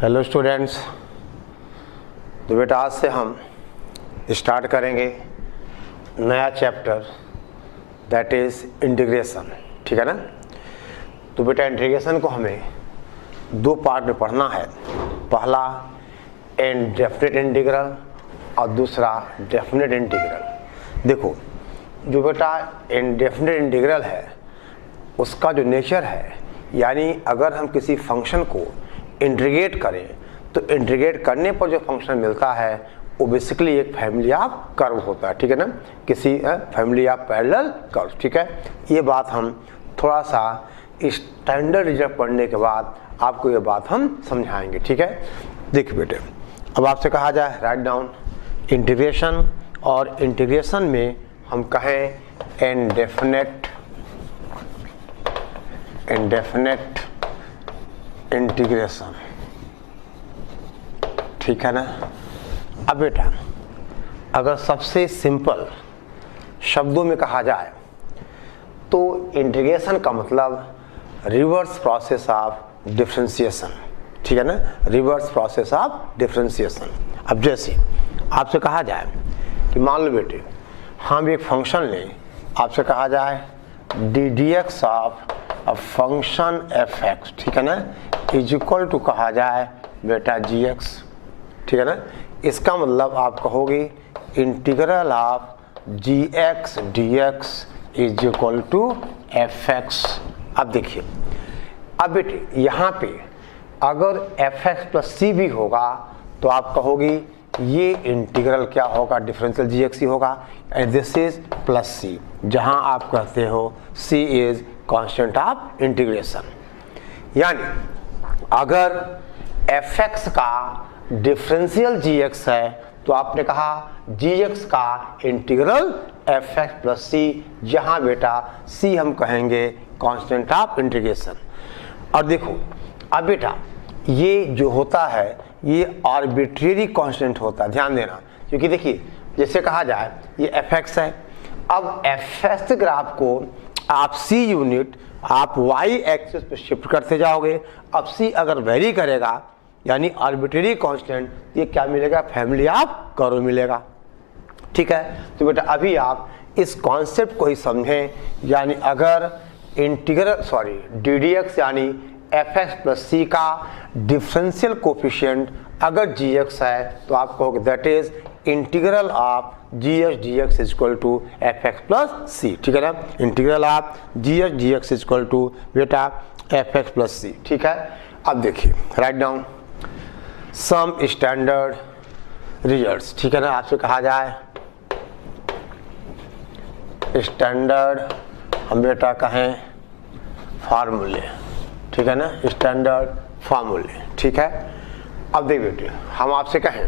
Hello students. तो बेटा आज से हम स्टार्ट करेंगे नया चैप्टर दैट इज़ इंटीग्रेशन। ठीक है ना। तो बेटा इंटीग्रेशन को हमें दो पार्ट में पढ़ना है। पहला इनडेफिनिट इंटीग्रल और दूसरा डेफिनिट इंटीग्रल। देखो जो बेटा इनडेफिनिट इंटीग्रल है उसका जो नेचर है, यानी अगर हम किसी फंक्शन को इंटीग्रेट करें तो इंटीग्रेट करने पर जो फंक्शन मिलता है वो बेसिकली एक फैमिली ऑफ कर्व होता है। ठीक है ना, किसी फैमिली ऑफ पैरेलल कर्व। ठीक है, ये बात हम थोड़ा सा स्टैंडर्ड रिजल्ट पढ़ने के बाद आपको ये बात हम समझाएंगे। ठीक है, देखिए बेटे अब आपसे कहा जाए राइट डाउन इंटीग्रेशन, और इंटीग्रेशन में हम कहें इनडेफिनिट इंटीग्रेशन। ठीक है ना। अब बेटा अगर सबसे सिंपल शब्दों में कहा जाए तो इंटीग्रेशन का मतलब रिवर्स प्रोसेस ऑफ डिफरेंशिएशन। ठीक है ना, रिवर्स प्रोसेस ऑफ डिफरेंशिएशन। अब जैसे आपसे कहा जाए कि मान लो बेटे हम एक फंक्शन लें, आपसे कहा जाए d D x of a function F x, ठीक है ना, इज इक्वल टू कहा जाए बेटा जी एक्स। ठीक है ना, इसका मतलब आप कहोगे integral of g x D x is equal to F x. अब देखिए अब बेटे यहाँ पे अगर एफ एक्स प्लस सी भी होगा तो आप कहोगे ये इंटीग्रल क्या होगा, डिफरेंशियल जी एक्स ही होगा, एंड दिस इज प्लस सी, जहाँ आप कहते हो सी इज कांस्टेंट ऑफ इंटीग्रेशन। यानी अगर एफ एक्स का डिफरेंशियल जी एक्स है तो आपने कहा जी एक्स का इंटीग्रल एफ एक्स प्लस सी, जहाँ बेटा सी हम कहेंगे कांस्टेंट ऑफ इंटीग्रेशन। और देखो अब बेटा ये जो होता है ये आर्बिट्रेरी कांस्टेंट होता है, ध्यान देना, क्योंकि देखिए जैसे कहा जाए ये एफ एक्स है, अब एफ एक्स ग्राफ को आप सी यूनिट आप वाई एक्सिस पे शिफ्ट करते जाओगे। अब सी अगर वेरी करेगा यानी आर्बिट्रेरी कांस्टेंट, ये क्या मिलेगा, फैमिली ऑफ कर्व मिलेगा। ठीक है, तो बेटा अभी आप इस कॉन्सेप्ट को ही समझें, यानी अगर इंटीग्रल डी डी एक्स यानी एफ एक्स प्लस सी का डिफरेंशियल कोफिशिएंट अगर जी एक्स है तो आप कहोगे that is integral of G H D x is equal to F X plus सी। ठीक है ना, integral of G H D x is equal to बेटा एफ एक्स प्लस सी। ठीक है, अब देखिए write down some standard results. ठीक है ना, आपसे कहा जाए स्टैंडर्ड हम बेटा कहें फार्मूले। ठीक है ना, स्टैंडर्ड फार्मूले। ठीक है, अब देख बेटे हम आपसे कहें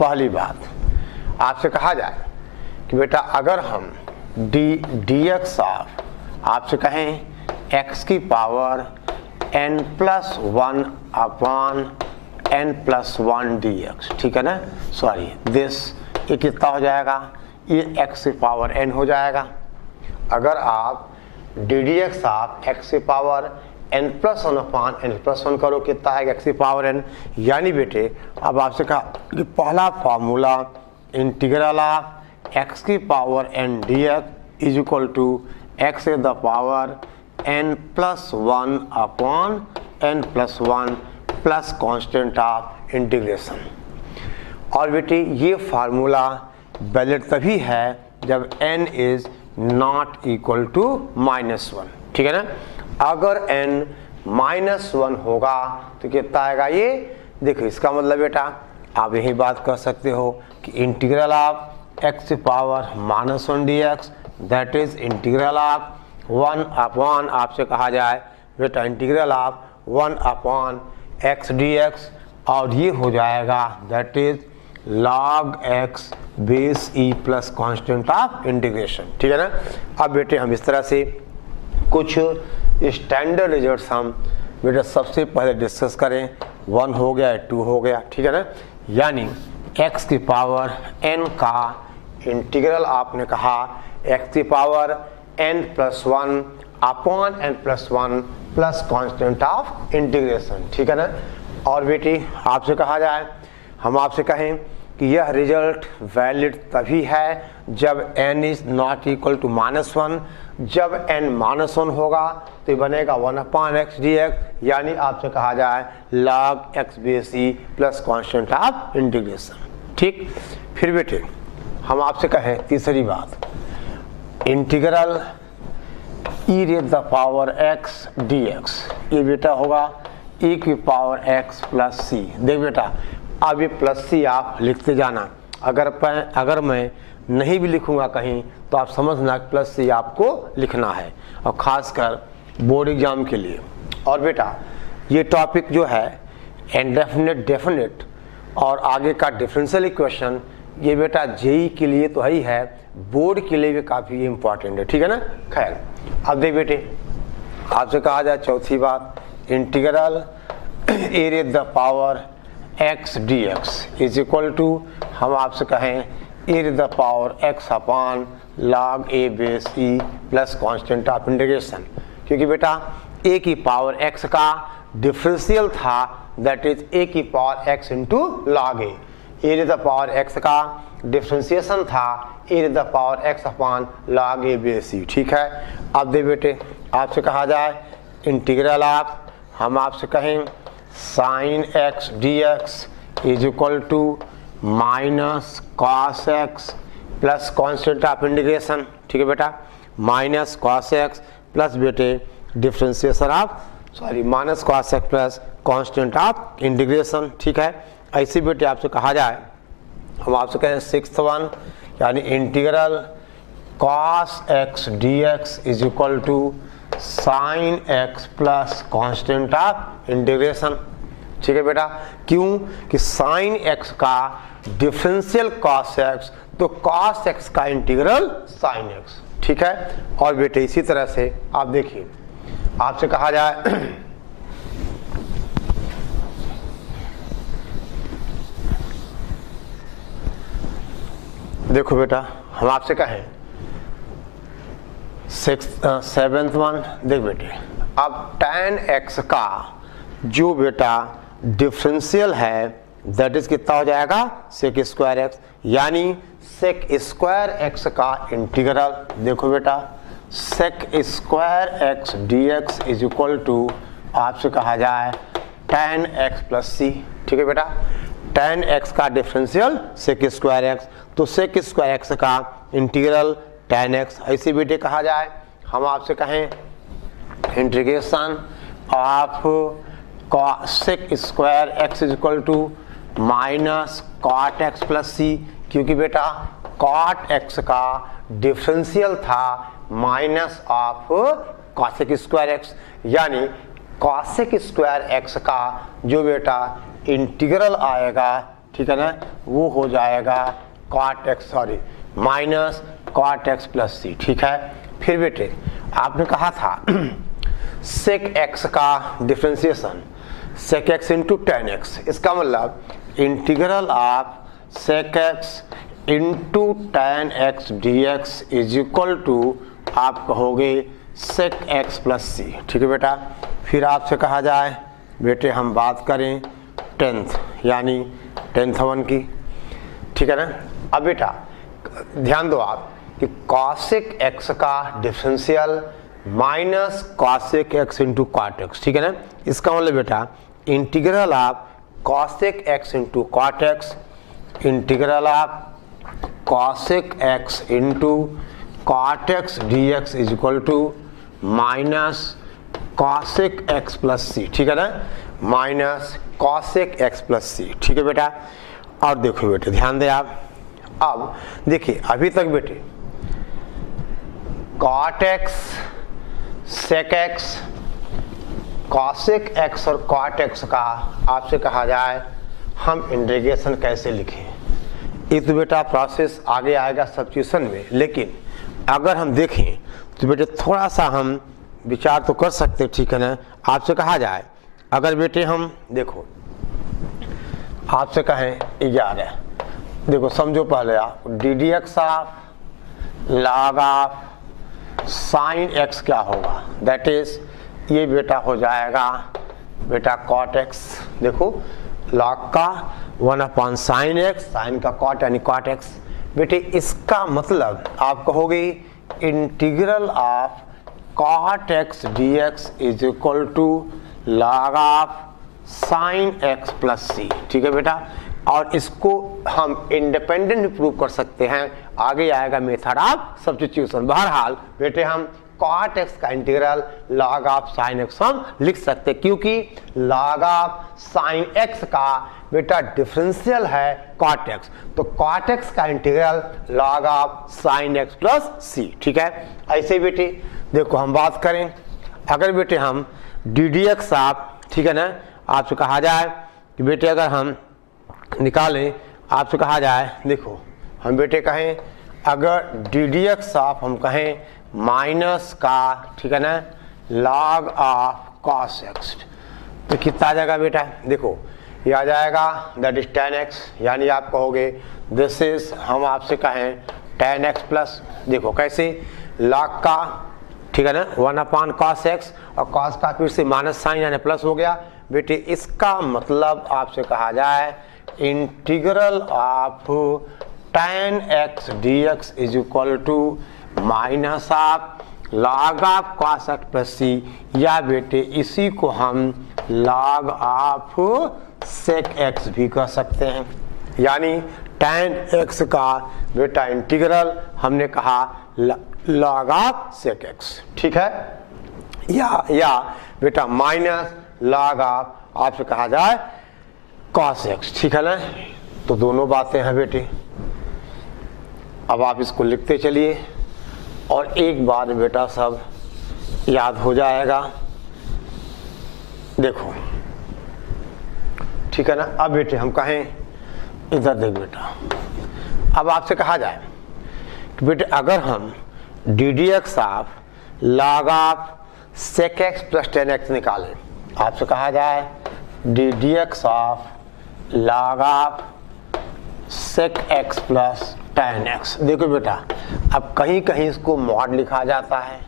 पहली बात आपसे कहा जाए कि बेटा अगर हम डी एक्स ऑफ आपसे कहें एक्स की power n plus one upon n plus one D x, ठीक है ना, दिस ये कितना हो जाएगा, ये x की पावर n हो जाएगा। अगर आप D D x of X की power n plus one upon n plus one करो कितना है x की पावर n, यानी बेटे अब आपसे कहा कि पहला फार्मूला इंटीग्रल ऑफ x की power n dx is equal to x to the power n plus one upon n plus one plus constant of integration. और बेटे ये फार्मूला वैलिड तभी है जब n is not equal to minus one. ठीक है ना, अगर n माइनस वन होगा तो कितना आएगा, ये देखो इसका मतलब बेटा आप यही बात कर सकते हो कि integral of x power minus one D x that is integral of one upon आपसे कहा जाए बेटा integral of one upon x D x, और ये हो जाएगा that is log x base E plus constant of integration. ठीक है ना। अब बेटे हम इस तरह से कुछ स्टैंडर्ड रिजल्ट्स हम बेटा सबसे पहले डिस्कस करें। 1 हो गया, 2 हो गया। ठीक है ना, यानी x की पावर n का इंटीग्रल आपने कहा x की power n plus one upon n plus one plus constant of integration. ठीक है ना, और बेटी आपसे कहा जाए, हम आपसे कहें कि यह रिजल्ट वैलिड तभी है जब n is not equal to -1। जब n -1 होगा तो ये बनेगा 1/x dx, यानी आपसे कहा जाए log x base e plus constant of integration. ठीक, फिर बेटे हम आपसे कहें तीसरी बात, integral e raise the power x dx, ये बेटा होगा e की पावर x प्लस सी। देख बेटा अब ये प्लस सी आप लिखते जाना, अगर मैं नहीं भी लिखूंगा कहीं तो आप समझना प्लस सी आपको लिखना है, और ख़ासकर बोर्ड एग्जाम के लिए। और बेटा ये टॉपिक जो है इंडेफिनिट, डेफिनिट और आगे का डिफरेंशियल इक्वेशन, ये बेटा जेई के लिए तो ही है, बोर्ड के लिए भी काफ़ी इम्पोर्टेंट है। ठीक है ना। खैर अब देख बेटे आपसे कहा जाए चौथी बात, integral A raise the power x dx is equal to, हम आपसे कहें A raise the power x upon log a base e plus constant of integration. क्योंकि बेटा a की पावर x का डिफरेंशियल था, दैट इज a की power x into log a। A raise the power x का differentiation था A raise the power x upon log a base e। ठीक है। अब दे बेटे आपसे कहा जाए इंटीग्रल ऑफ, हम आपसे कहें sine x dx is equal to minus cos x plus constant of integration. ठीक है बेटा, माइनस कॉस x प्लस बेटे differentiation of minus cos x plus constant of integration. ठीक है। ऐसे बेटे आपसे कहा जाए, हम आपसे कहें सिक्स्थ वन, यानी integral cos x dx is equal to sine x plus constant of integration. ठीक है बेटा, क्यों कि साइन x का डिफरेंशियल कॉस x, तो कॉस x का इंटीग्रल साइन x। ठीक है। और बेटे इसी तरह से आप देखिए, आपसे कहा जाए देखो बेटा हम आपसे कहें सेवेंथ वन, देख बेटे अब tan x का जो बेटा डिफरेंशियल है दैट इज कितना हो जाएगा सेक स्क्वायर एक्स, यानी सेक स्क्वायर एक्स का इंटीग्रल। देखो बेटा sec square x dx is equal to, आपसे कहा जाए tan x प्लस सी। ठीक है बेटा, tan x का डिफरेंशियल सेक स्क्वायर एक्स, तो सेक स्क्वायर एक्स का इंटीग्रल tan x। ऐसे बेटे कहा जाए, हम आपसे कहें integration of sec square X is equal to minus cot x plus C, क्योंकि बेटा कॉट एक्स का डिफरेंशियल था minus of cosec square x, यानी कॉसेक स्क्वायर एक्स का जो बेटा इंटीग्रल आएगा, ठीक है ना, वो हो जाएगा cot x minus cot x plus सी। ठीक है। फिर बेटे आपने कहा था सेक एक्स का differentiation sec x into tan X, इसका मतलब integral of sec x into tan x D x is equal to आप कहोगे सेक एक्स प्लस सी। ठीक है बेटा। फिर आपसे कहा जाए बेटे हम बात करें टेंथ, यानी टेंथ वन की। ठीक है ना। अब बेटा ध्यान दो आप कि कॉसेक एक्स का differential minus cosec x into cot x. ठीक है ना। इसका मतलब बेटा integral of cosec x into cot X, integral of cosec x into cot X D x is equal to minus cosec X plus सी। ठीक है ना, माइनस कॉसेक एक्स प्लस सी। ठीक है बेटा। और देखो बेटे ध्यान दें आप, अब देखिए अभी तक बेटे cot x sec x cosec x और कॉट एक्स का आपसे कहा जाए हम इंटीग्रेशन कैसे लिखें। ये तो बेटा प्रोसेस आगे आएगा सब्स्टिट्यूशन में, लेकिन अगर हम देखें तो बेटे थोड़ा सा हम विचार तो कर सकते। ठीक है ना। आपसे कहा जाए अगर बेटे हम देखो आपसे कहें 11, देखो समझो पहले आप D D x of log of sine x क्या होगा, दैट इज ये बेटा हो जाएगा बेटा कॉट एक्स, देखो लॉग का 1 साइन एक्स, साइन का कॉट यानी कॉट एक्स। बेटे इसका मतलब आप कहोगे integral of cot X D x is equal to log of sine x plus सी। ठीक है बेटा, और इसको हम इंडिपेंडेंट प्रूव कर सकते हैं, आगे आएगा मेथड ऑफ सब्स्टिट्यूशन। बहरहाल बेटे हम कॉट एक्स का integral log of sine x हम लिख सकते हैं, क्योंकि लॉग ऑफ साइन एक्स का बेटा डिफरेंशियल है कॉट एक्स, तो कॉट एक्स का integral log of sine x plus सी। ठीक है, ऐसे बेटे देखो हम बात करें, अगर बेटे हम डी डी एक्स आप, ठीक है ना, आपसे कहा जाए कि बेटे अगर हम निकालें, आपसे कहा जाए, देखो हम बेटे कहें अगर डी डी एक्स आप हम कहें माइनस का, ठीक है ना, लॉग ऑफ कॉस एक्स, तो कितना आ जाएगा बेटा, देखो ये आ जाएगा दैट इज tan x, यानी आप कहोगे दिस इज, हम आपसे कहें tan x प्लस, देखो कैसे लॉग का, ठीक है ना, 1 cos x और cos का फिर से माइनस साइन यानी प्लस हो गया। बेटे इसका मतलब आपसे कहा जाए integral of tan x dx is equal to minus of log of cos x plus C, या बेटे इसी को हम लॉग ऑफ sec x भी कह सकते हैं, यानी tan x का बेटा इंटीग्रल हमने कहा लॉग ऑफ sec x। ठीक है, या बेटा माइनस लॉग ऑफ आपसे कहा जाए cos x। ठीक है ना, तो दोनों बातें हैं बेटे। अब आप इसको लिखते चलिए और एक बार बेटा सब याद हो जाएगा। देखो ठीक है ना, अब बेटे हम कहें इधर देख बेटा, अब आपसे कहा जाए कि बेटे अगर हम d D x of log of sec x plus tan x निकालें, आपसे कहा जाए d D x of log of sec x plus tan x. देखो बेटा अब कहीं कहीं इसको मॉड लिखा जाता है,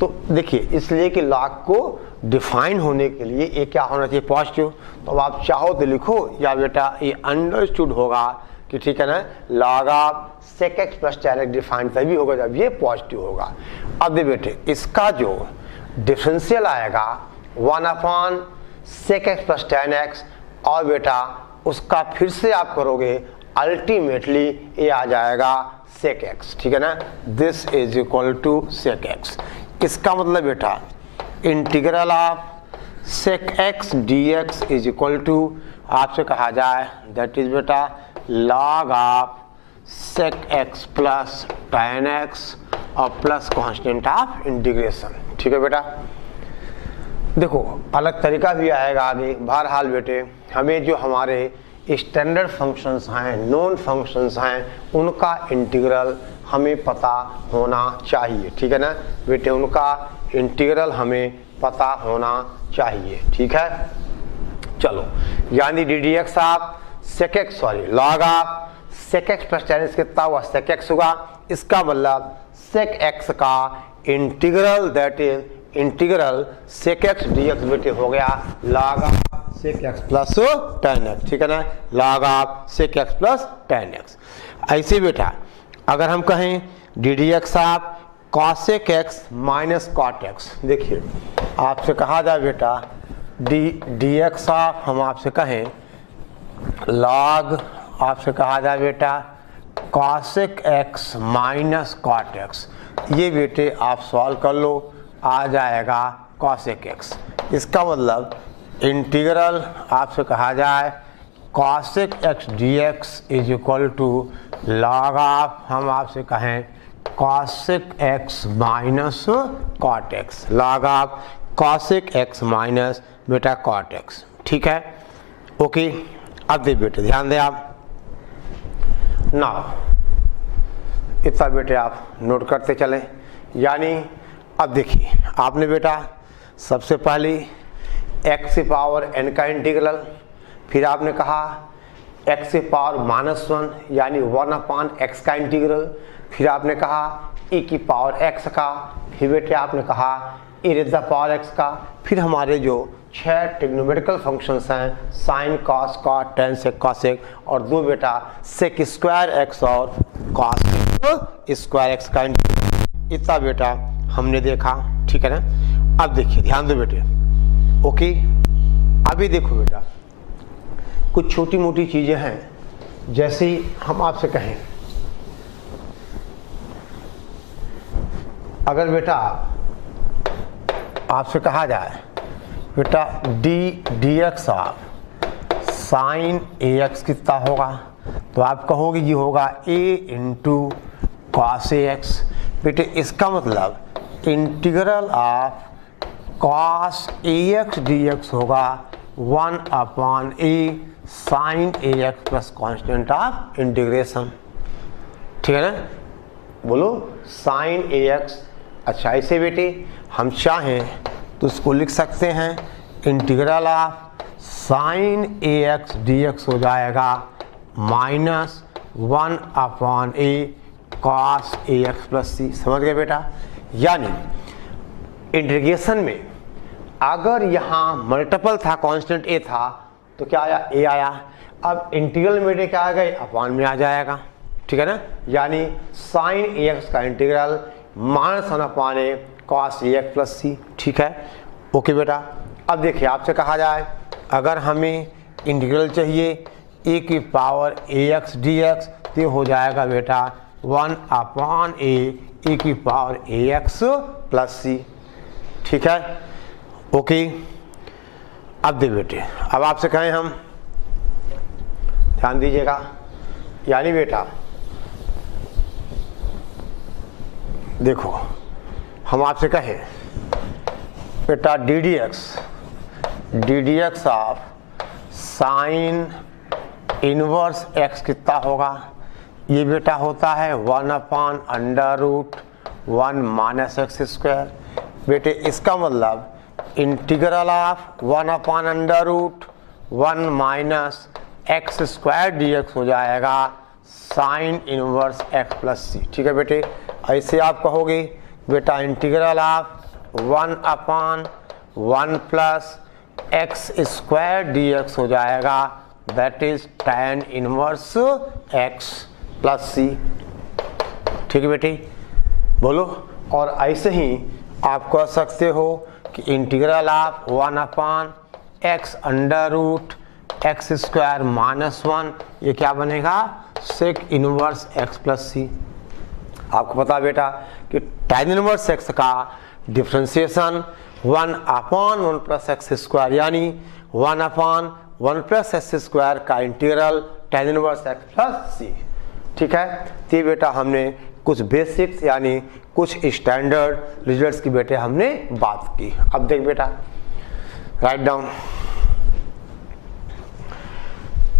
तो देखिए इसलिए कि लॉग को डिफाइन होने के लिए ये क्या होना चाहिए, पॉजिटिव। तो अब आप चाहो तो लिखो, या बेटा ये अंडरस्टूड होगा कि ठीक है ना, log of sec x plus tan x define तभी होगा जब ये पॉजिटिव होगा। अब दे बेटे इसका जो डिफरेंशियल आएगा 1 sec x plus tan x, और बेटा उसका फिर से आप करोगे अल्टीमेटली ये आ जाएगा सेक एक्स। ठीक है ना, this is equal to sec x. इसका मतलब बेटा integral of sec x D x is equal to आपसे कहा जाए दैट इज बेटा log of sec x plus tan x और प्लस कांस्टेंट ऑफ इंटीग्रेशन। ठीक है बेटा, देखो अलग तरीका भी आएगा आगे। बहरहाल बेटे हमें जो हमारे स्टैंडर्ड फंक्शंस हैं, नॉन फंक्शंस हैं, उनका इंटीग्रल हमें पता होना चाहिए। ठीक है ना बेटे, उनका इंटीग्रल हमें पता होना चाहिए। ठीक है, चलो यानी d D x of sec x log of sec x plus tan x कितना हुआ, सेक एक्स होगा। इसका मतलब सेक एक्स का integral that is integral sec x D x बेटे हो गया log of sec x plus tan x. ठीक है ना, log of sec x plus tan x. ऐसे बेटा अगर हम कहें d D x of cosec x minus cot x, देखिए आपसे कहा जाए बेटा डी एक्स ऑफ हम आपसे कहें लॉग आपसे कहा जाए बेटा cosec x minus cot x, ये बेटे आप सॉल्व कर लो, आ जाएगा कॉसेक एक्स। इसका मतलब इंटीग्रल आपसे कहा जाए cosec x D x is equal to log of हम आपसे कहें cosec x minus cot x, log of cosec x minus बेटा कॉट एक्स। ठीक है, ओके। अब दे बेटे ध्यान दें आप ना, इतना बेटे आप नोट करते चलें। यानी अब देखिए आपने बेटा सबसे पहले एक्स पावर एन का इंटीग्रल, फिर आपने कहा एक्स पावर -1 यानी 1 एक्स का इंटीग्रल, फिर आपने कहा e की पावर x का, फिर बेटे आपने कहा e raise the power x का, फिर हमारे जो 6 ट्रिग्नोमेट्रिकल फंक्शंस हैं, sine, cos, cot, tan sec, cosec, और 2 बेटा सेक स्क्वायर एक्स और कॉस स्क्वायर एक्स का इतना बेटा हमने देखा। ठीक है ना। अब देखिए ध्यान दो बेटे, ओके। अभी देखो बेटा कुछ छोटी मोटी चीजें हैं, जैसे हम आपसे कहें अगर बेटा आपसे कहा जाए बेटा d x of sine a x कितना होगा, तो आप कहोगे ये होगा a into cos a x. बेटे इसका मतलब integral of cos a x D x होगा 1/a sine a x plus constant of integration. ठीक है ना। बोलो साइन ए एक्स। अच्छा ऐसे बेटे हम चाहें तो इसको लिख सकते हैं integral of sine a x D x हो जाएगा -1/a cos a x plus सी। समझ गए बेटा। यानी इंटीग्रेशन में अगर यहाँ मल्टीपल था, कांस्टेंट ए था, तो क्या आया, ए आया। अब इंटीग्रल में क्या आ गए, अपॉन में आ जाएगा। ठीक है ना। यानी साइन ए एक्स का integral -1/a cos a x plus सी। ठीक है, ओके बेटा। अब देखिए आपसे कहा जाए अगर हमें इंटीग्रल चाहिए ए की पावर ए एक्स डी एक्स, तो हो जाएगा बेटा 1/a ए की पावर ए एक्स प्लस सी। ठीक है, ओके। अब दे बेटे, अब आपसे कहें हम, ध्यान दीजिएगा, यानी बेटा देखो हम आपसे कहें बेटा D D x of sine inverse x कितना होगा, ये बेटा होता है 1/√1 - x²। बेटे इसका मतलब इंटीग्रल ऑफ 1/√1 - x² dx हो जाएगा साइन इनवर्स x प्लस सी। ठीक है बेटे। ऐसे आप कहोगे बेटा इंटीग्रल ऑफ 1/1 + x² dx हो जाएगा, that is tan inverse x plus सी। ठीक है बेटे, बोलो। और ऐसे ही आप कह सकते हो कि इंटीग्रल ऑफ 1/x² -1 ये क्या बनेगा, sec inverse x plus C. आपको पता बेटा कि tan इनवर्स x का डिफरेंशिएशन 1/1 + x² यानी 1/1 + x² का integral tan inverse x plus सी। ठीक है। तो बेटा हमने कुछ बेसिक्स यानी कुछ स्टैंडर्ड रिजल्ट्स की बेटे हमने बात की। अब देख बेटा, राइट डाउन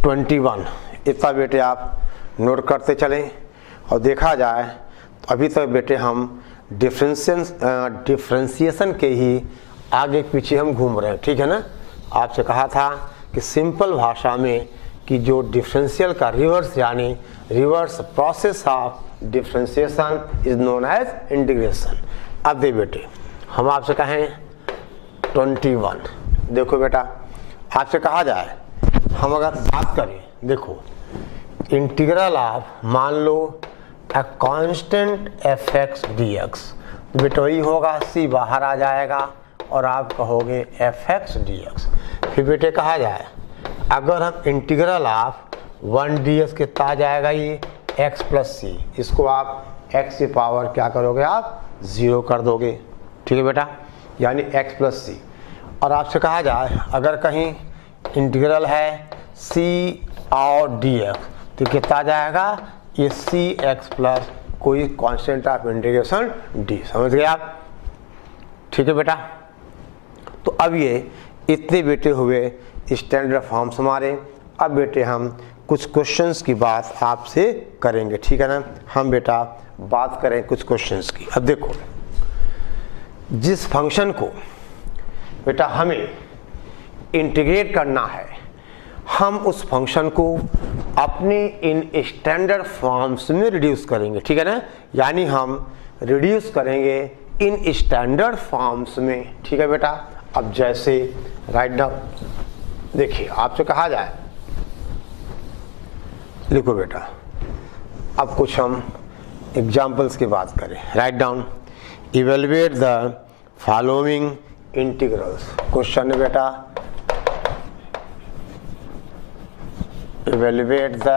21 इतना बेटे आप नोट करते चलें। और देखा जाए तो अभी तक बेटे हम डिफरेंशिएशन के ही आगे पीछे हम घूम रहे हैं। ठीक है ना। आपसे कहा था कि सिंपल भाषा में कि जो डिफरेंशियल का रिवर्स यानी reverse process of differentiation is known as integration. अब दे बेटे हम आपसे कहें 21, देखो बेटा आपसे कहा जाए हम अगर बात करें, देखो इंटीग्रल ऑफ मान लो अ कांस्टेंट fx dx, तो बेटा वही होगा c बाहर आ जाएगा और आप कहोगे fx dx। फिर बेटे कहा जाए अगर हम इंटीग्रल ऑफ 1 ds कितना आ जाएगा, ये x प्लस सी, इसको आप x की पावर क्या करोगे, आप 0 कर दोगे। ठीक है बेटा, यानी x प्लस सी। और आपसे कहा जाए अगर कहीं इंटीग्रल है c और dx, तो कितना आ जाएगा, ये cx प्लस कोई कांस्टेंट ऑफ इंटीग्रेशन d। समझ गए आप। ठीक है बेटा। तो अब ये इतने बेटे हुए स्टैंडर्ड फॉर्म्स हमारे। अब बेटे हम कुछ क्वेश्चंस की बात आपसे करेंगे। ठीक है ना। हम बेटा बात करें कुछ क्वेश्चंस की। अब देखो जिस फंक्शन को बेटा हमें इंटीग्रेट करना है, हम उस फंक्शन को अपने इन स्टैंडर्ड फॉर्म्स में रिड्यूस करेंगे। ठीक है ना। यानी हम रिड्यूस करेंगे इन स्टैंडर्ड फॉर्म्स में। ठीक है बेटा। अब जैसे राइट डाउन, देखिए आपसे कहा जाए, लिखो बेटा, अब कुछ हम एग्जाम्पल्स की बात करें। Write down, evaluate the following integrals. Question है बेटा, evaluate the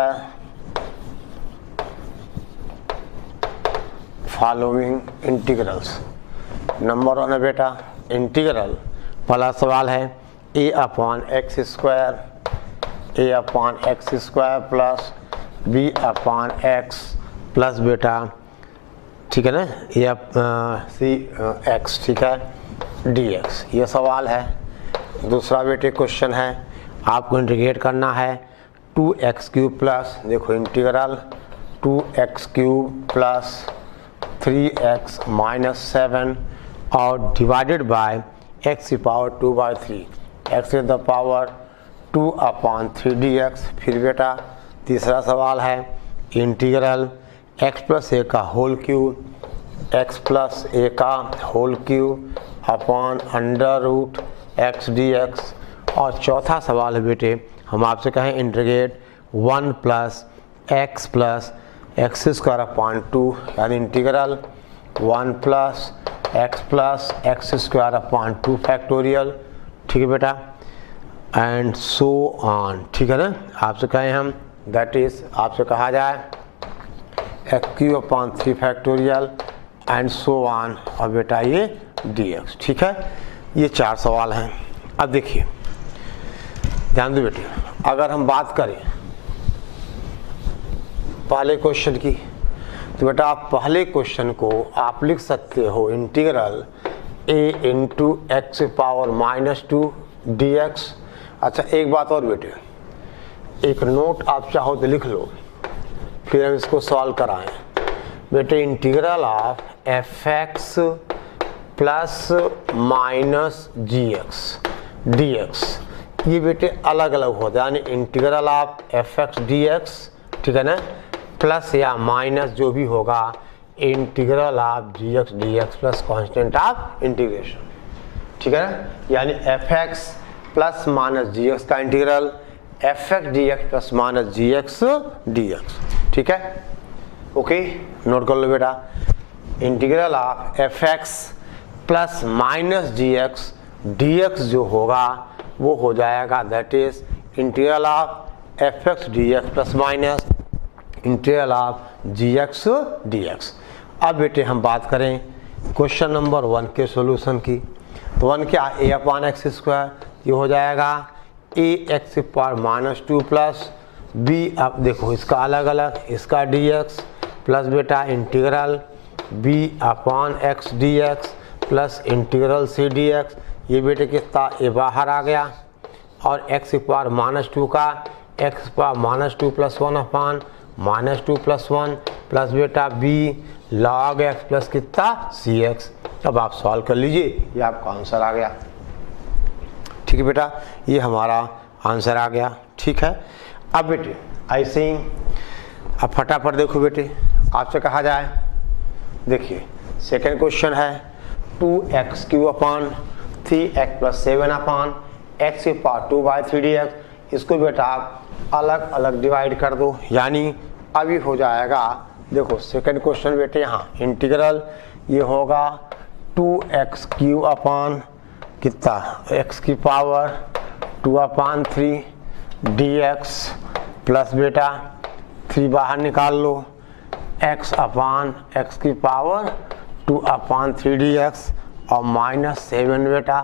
following integrals. Number 1 है बेटा इंटीग्रल, पहला सवाल है a upon x square plus b upon x plus बेटा, ठीक है ना, ये सी एक्स, ठीक है, dx, ये सवाल है। दूसरा बेटे क्वेश्चन है, आपको इंटीग्रेट करना है 2x³ प्लस, देखो integral 2x³ plus 3x minus 7 और डिवाइडेड बाय x की power 2/3, x to the power 2/3 dx। फिर बेटा तीसरा सवाल है इंटीग्रल x प्लस a का whole cube, x plus a का whole cube upon under root x dx। और चौथा सवाल है बेटे, हम आपसे कहें integrate 1 plus x square upon 2, यानी integral 1 plus x square upon 2 factorial, ठीक है बेटा, एंड सो ऑन, ठीक है ना। आपसे कहें हम, दैट इज आपसे कहा जाए x³ upon 3 factorial and so on, और बेटा ये dx, ठीक है। ये 4 सवाल हैं। अब देखिए ध्यान दो बेटे, अगर हम बात करें पहले क्वेश्चन की, तो बेटा आप पहले क्वेश्चन को आप लिख सकते हो integral a into x power -2 dx। अच्छा एक बात और बेटे, एक नोट आप चाहो तो लिख लो, फिर हम इसको सॉल्व कराएं। बेटे integral of fx plus minus gx dx, ये बेटे अलग अलग होता है, यानी इंटीग्रल ऑफ fx dx, ठीक है ना, प्लस या माइनस जो भी होगा integral of gx dx plus constant of integration, ठीक है ना, यानी fx प्लस माइनस gx का integral fx dx plus minus gx dx, ठीक है। ओके नोट कर लो बेटा, integral of fx plus minus gx dx जो होगा वो हो जाएगा that is integral of fx dx plus minus integral of gx dx। अब बेटे हम बात करें क्वेश्चन नंबर 1 के सॉल्यूशन की, तो 1 क्या, a अपॉन एक्स स्क्वायर, ये हो जाएगा ax पावर -2 प्लस b, अब देखो इसका अलग अलग, इसका dx प्लस बेटा integral b upon x dx plus integral c dx, ये बेटे कितना, ये बाहर आ गया, और x पावर -2 का x power -2 plus 1 upon -2 plus 1 plus बेटा b log x प्लस कितना cx। अब आप सॉल्व कर लीजिए, ये आपका आंसर आ गया, ठीक है बेटा, ये हमारा आंसर आ गया, ठीक है। अब बेटे ऐसे ही अब फटाफट देखो बेटे, आपसे कहा जाए, देखिए सेकेंड क्वेश्चन है 2x³ upon 3x plus 7 upon x की पावर 2/3 dx, इसको बेटा आप अलग अलग डिवाइड कर दो, यानी अभी हो जाएगा, देखो सेकंड क्वेश्चन बेटे यहाँ इंटीग्रल ये होगा 2x³ अपॉन कितना, x की पावर 2/3 dx प्लस बेटा 3 बाहर निकाल लो, x अपॉन x की पावर 2/3 dx और -7 बेटा,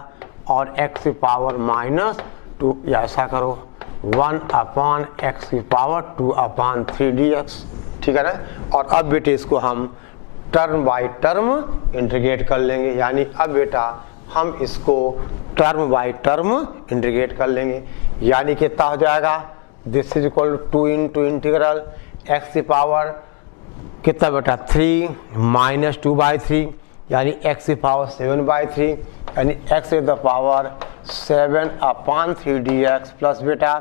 और x की पावर -2, ऐसा करो 1/x की पावर 2/3 dx, ठीक है ना। और अब बेटे इसको हम टर्म बाय टर्म इंटीग्रेट कर लेंगे, यानी अब बेटा हम इसको टर्म बाय टर्म इंटीग्रेट कर लेंगे, यानी कितना हो जाएगा, this is equal two into integral x की पावर कितना बेटा 3 -2/3, यानी x की पावर 7/3, यानी x टू द पावर 7/3 dx प्लस बेटा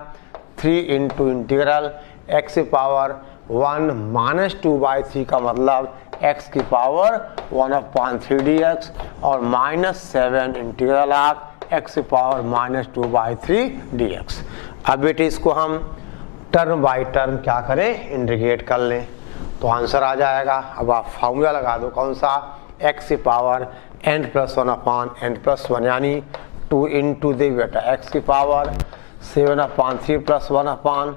3 इंटू इंटीग्रल x की पावर 1 -2/3 का मतलब x की पावर 1/3 dx और -7 integral of x power -2/3 dx। अब बेटे इसको हम टर्म बाय टर्म क्या करें, इंटीग्रेट कर लें तो आंसर आ जाएगा। अब आप फार्मूला लगा दो, कौन सा, एक्स पावर n+1/n+1 यानी 2 इंटू दे बेटा एक्स की पावर 7/3 + 1/7/3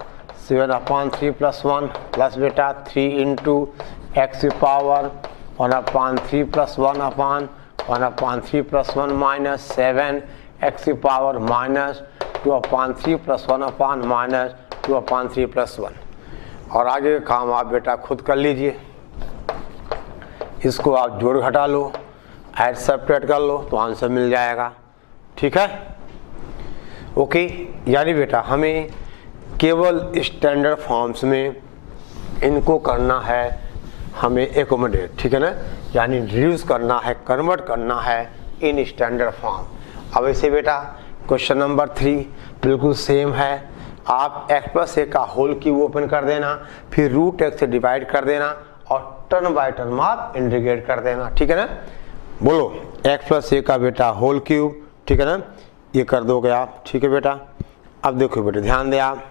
+ 1 प्लस बेटा 3 इंटू एक्स की पावर 1/3 + 1/1/3 + 1 माइनस 7 एक्स की पावर -2/3 + 1/-2/3 + 1। और आगे का काम आप बेटा खुद कर लीजिए, इसको आप जोड़ घटा लो, ऐड सब्ट्रैक्ट कर लो तो आंसर मिल जाएगा। ठीक है, ओके। यानी बेटा हमें केवल स्टैंडर्ड फॉर्म्स में इनको करना है, हमें एकोमोडेट, ठीक है ना, यानी रिड्यूस करना है, कन्वर्ट करना है इन स्टैंडर्ड फॉर्म। अब ऐसे बेटा क्वेश्चन नंबर 3 बिल्कुल सेम है, आप x+a का होल क्यूब ओपन कर देना, फिर √x से डिवाइड कर देना और टर्म बाय टर्म आप इंटीग्रेट कर देना। ठीक है ना, बोलो x+a का बेटा होल क्यूब, ठीक है ना, ये कर दोगे आप। ठीक है बेटा, अब देखो बेटे ध्यान दे आप,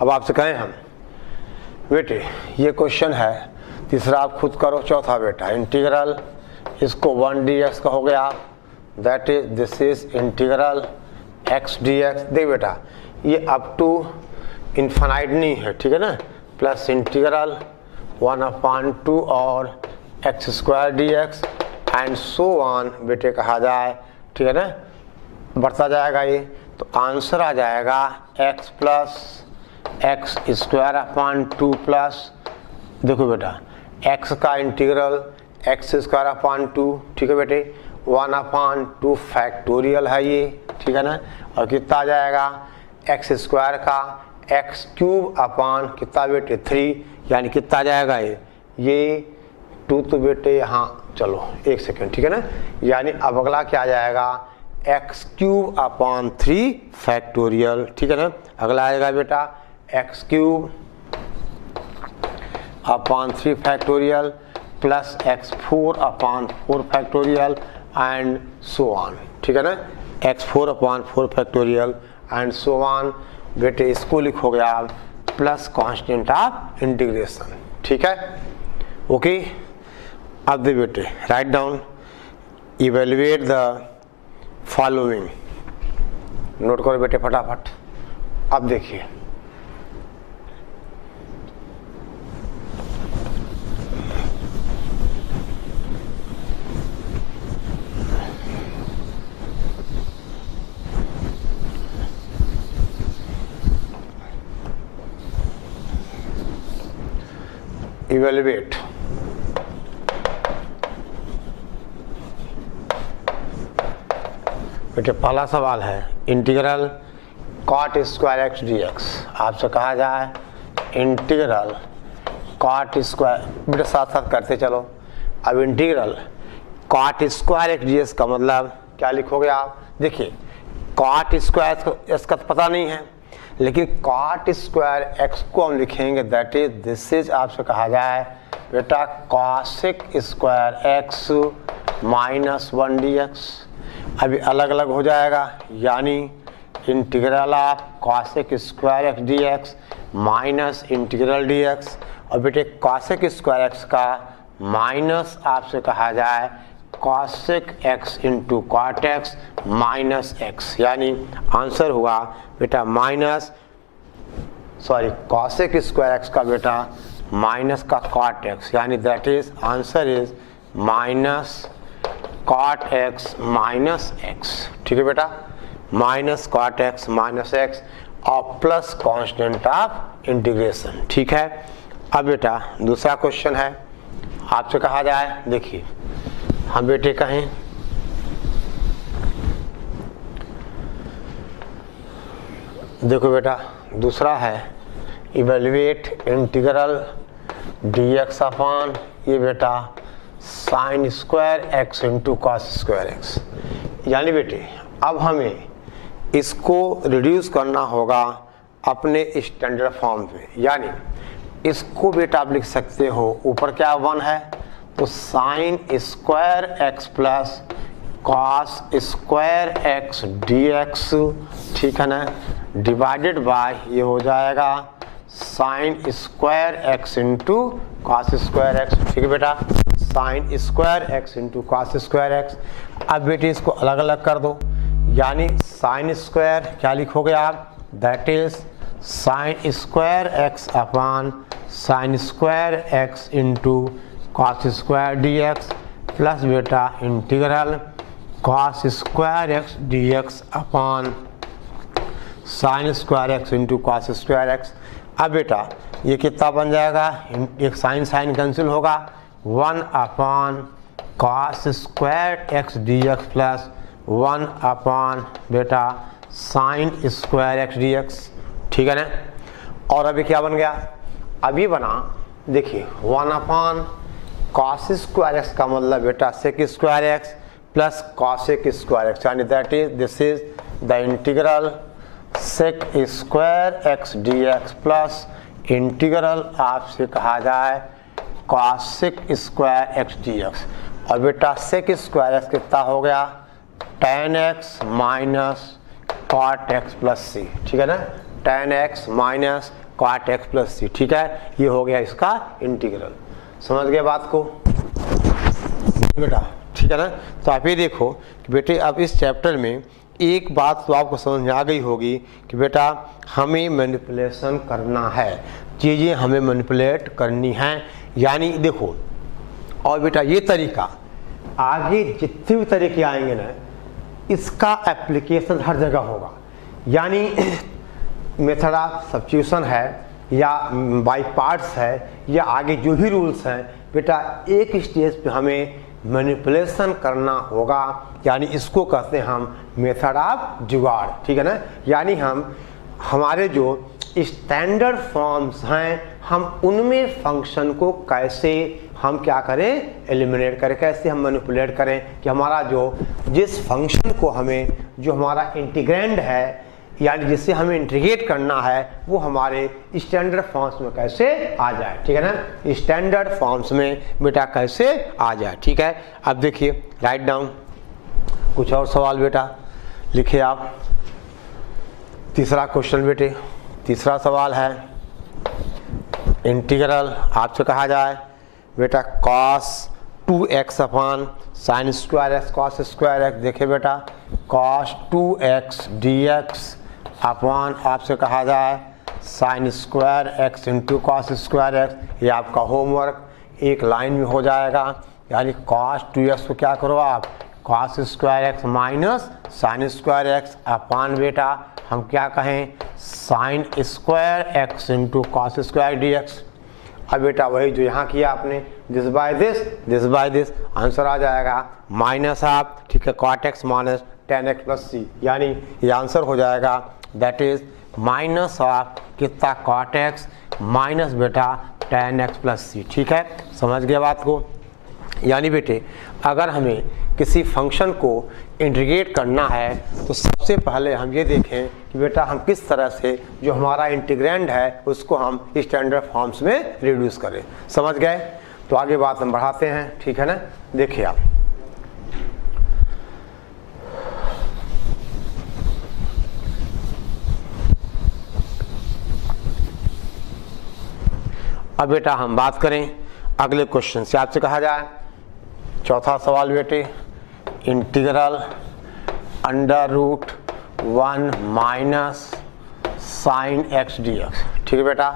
अब आपसे कहें हम बेटे ये क्वेश्चन है, तीसरा आप खुद करो, चौथा बेटा इंटीग्रल, इसको 1 dx का हो गया, that is this is integral x dx। देख बेटा ये अप टू इन्फाइनाइट नहीं है, ठीक है ना, प्लस इंटीग्रल 1/2 और x² dx and so on बेटे कहा जाए, ठीक है ना, बढ़ता जाएगा ये, तो आंसर आ जाएगा x + x² प्लस, देखो बेटा x का इंटीग्रल x²/2, ठीक है बेटे, 1/2 फैक्टोरियल है ये, ठीक है ना, और कितना आ जाएगा x² का x³ कितना बेटे 3, यानी कितना आ जाएगा ये 2 तो बेटे यहाँ चलो एक सेकेंड, ठीक है ना, यानी अब अगला क्या आ जाएगा x³ फैक्टोरियल, ठीक है ना, अगला आएगा बेटा x³ 3 plus x4 factorial and so on, ठीक है ना, x4 factorial and so on बेटे, इसको लिखोगे आप प्लस कांस्टेंट ऑफ इंटीग्रेशन। ठीक है, ओके। अब दे बेटे write down, evaluate the following, note करो बेटे फटाफट। अब देखिए इवेल्युएट, बेटे पहला सवाल है इंटीग्रल cot² x dx, आपसे कहा जाए इंटीग्रल cot², बेटे साथ साथ करते चलो। अब इंटीग्रल cot² x dx का मतलब क्या लिखोगे आप, देखिए cot² x का तो पता नहीं है, लेकिन cot² x को हम लिखेंगे दैट इज दिस इज, आपसे कहा जाए बेटा cos² x -1 dx। अभी अलग अलग हो जाएगा, यानी integral of cos² x dx minus integral dx, और बेटे cos² x का माइनस आपसे कहा जाए cos x into cot x minus x, यानी आंसर हुआ बेटा cos² x का बेटा माइनस का cot x, यानी that is answer is minus cot x minus x। ठीक है बेटा, minus cot x minus x और प्लस कांस्टेंट ऑफ इंटीग्रेशन। ठीक है, अब बेटा दूसरा क्वेश्चन है, आपसे कहा जाए, देखिए हम बेटे कहें देखो बेटा दूसरा है इवेल्युएट इंटीग्रल dx अपॉन ये बेटा sin² x into cos² x, यानी बेटे अब हमें इसको रिड्यूस करना होगा अपने स्टैंडर्ड फॉर्म पे, यानी इसको बेटा आप लिख सकते हो, ऊपर क्या 1 है तो sin² x plus cos square x D x, ठीक है ना, डिवाइडेड बाय ये हो जाएगा sign square x into cos square x, ठीक है बेटा, sine square x into cos square X. अब बेटे इसको अलग अलग कर दो, यानी साइन स्क्वायर क्या लिखोगे आप, that is sine square x upon sine square x into cos square D x plus बेटा integral cos square x D X upon sine square x into cos square X. अब बेटा ये कितना बन जाएगा, एक साइन साइन कैंसिल होगा, 1 upon cos square x D x plus 1 upon बेटा sine square x D x, ठीक है ना। और अभी क्या बन गया, अभी बना देखिए 1 अपॉन कॉस स्क्वायर एक्स का मतलब बेटा sec square x plus cosec square x, यानी that is this is the integral sec square x D x plus integral आपसे कहा जाए cosec square x D x. और बेटा सेक स्क्वायर एक्स कितना हो गया, tan x minus cot x plus सी, ठीक है ना, tan x minus cot x plus सी, ठीक है, ये हो गया इसका इंटीग्रल। समझ गए बात को बेटा, ठीक है ना। तो आप ये देखो कि बेटे अब इस चैप्टर में एक बात तो आपको समझ में आ गई होगी कि बेटा हमें मैनिपुलेशन करना है, चीज़ें हमें मैनिपुलेट करनी हैं, यानी देखो। और बेटा ये तरीका आगे जितने भी तरीके आएंगे ना, इसका एप्लीकेशन हर जगह होगा, यानी मेथड ऑफ सब्स्टिट्यूशन है या बाय पार्ट्स है या आगे जो भी रूल्स हैं, बेटा एक स्टेज पे हमें मैनिपुलेशन करना होगा, यानी इसको कहते हैं हम मेथड ऑफ जुगाड़, ठीक है ना। यानी हम हमारे जो स्टैंडर्ड फॉर्म्स हैं हम उनमें फंक्शन को कैसे हम क्या करें, एलिमिनेट करें, कैसे हम मैनिपुलेट करें कि हमारा जो जिस फंक्शन को हमें जो हमारा इंटीग्रैंड है यानी जिससे हमें इंटीग्रेट करना है वो हमारे स्टैंडर्ड फॉर्म्स में कैसे आ जाए, ठीक है ना, स्टैंडर्ड फॉर्म्स में बेटा कैसे आ जाए, ठीक है। अब देखिए राइट डाउन कुछ और सवाल बेटा लिखिए आप। तीसरा क्वेश्चन बेटे, तीसरा सवाल है इंटीग्रल आपसे कहा जाए बेटा cos 2x upon sine square x cos square x. देखिए बेटा cos 2x dx अपॉन आपसे कहा जाए sign square x into cos square x. ये आपका होमवर्क एक लाइन में हो जाएगा, यानी cos 2x को क्या करो आप cos square x minus sine square x upon बेटा हम क्या कहें sine square x into cos square D x. अब बेटा वही जो यहाँ किया आपने, दिस बाय दिस, आंसर आ जाएगा माइनस आप, ठीक है, cot x minus tan x plus c, यानी ये आंसर हो जाएगा दैट इज माइनस ऑफ कितना कॉट एक्स माइनस बेटा टेन एक्स प्लस सी, ठीक है। समझ गए बात को। यानी बेटे अगर हमें किसी फंक्शन को इंटीग्रेट करना है तो सबसे पहले हम ये देखें कि बेटा हम किस तरह से जो हमारा इंटीग्रैंड है उसको हम स्टैंडर्ड फॉर्म्स में रिड्यूस करें। समझ गए। तो आगे बात हम बढ़ाते हैं, ठीक है ना। देखिए आप अब बेटा हम बात करें अगले क्वेश्चन से। आपसे कहा जाए चौथा सवाल बेटे integral under root 1 minus sine x D x, ठीक है बेटा,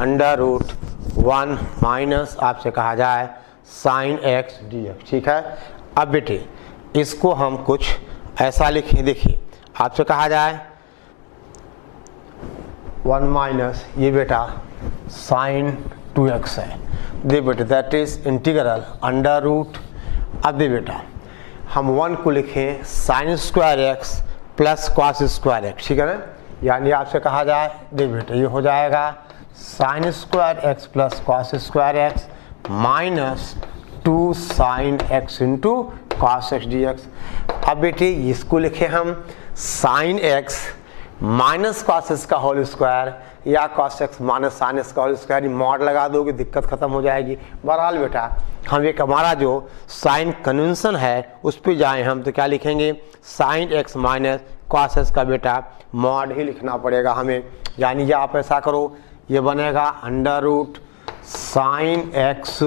अंडर रूट 1 माइनस आपसे कहा जाए साइन एक्स डी एक्स, ठीक है। अब बेटे इसको हम कुछ ऐसा लिखें, देखिए आपसे कहा जाए 1 माइनस ये बेटा साइन 2x है, दे बेटे that is integral under root. अब दे बेटा हम 1 को लिखें sine square x plus cos square x, ठीक है ना। यानी आपसे कहा जाए दे बेटे ये हो जाएगा sign square x plus cos square x minus 2 sine x into cos x D x. अब बेटे इसको लिखे हम sign x minus cos x का होल स्क्वायर या cos x minus sine x का होल स्क्वायर, मॉड लगा दोगे दिक्कत खत्म हो जाएगी। बहरहाल बेटा हम एक हमारा जो साइन कन्वेंशन है उस पर जाएँ हम, तो क्या लिखेंगे, sign x minus cos x का बेटा मॉड ही लिखना पड़ेगा हमें। यानी ये आप ऐसा करो, ये बनेगा under root sine x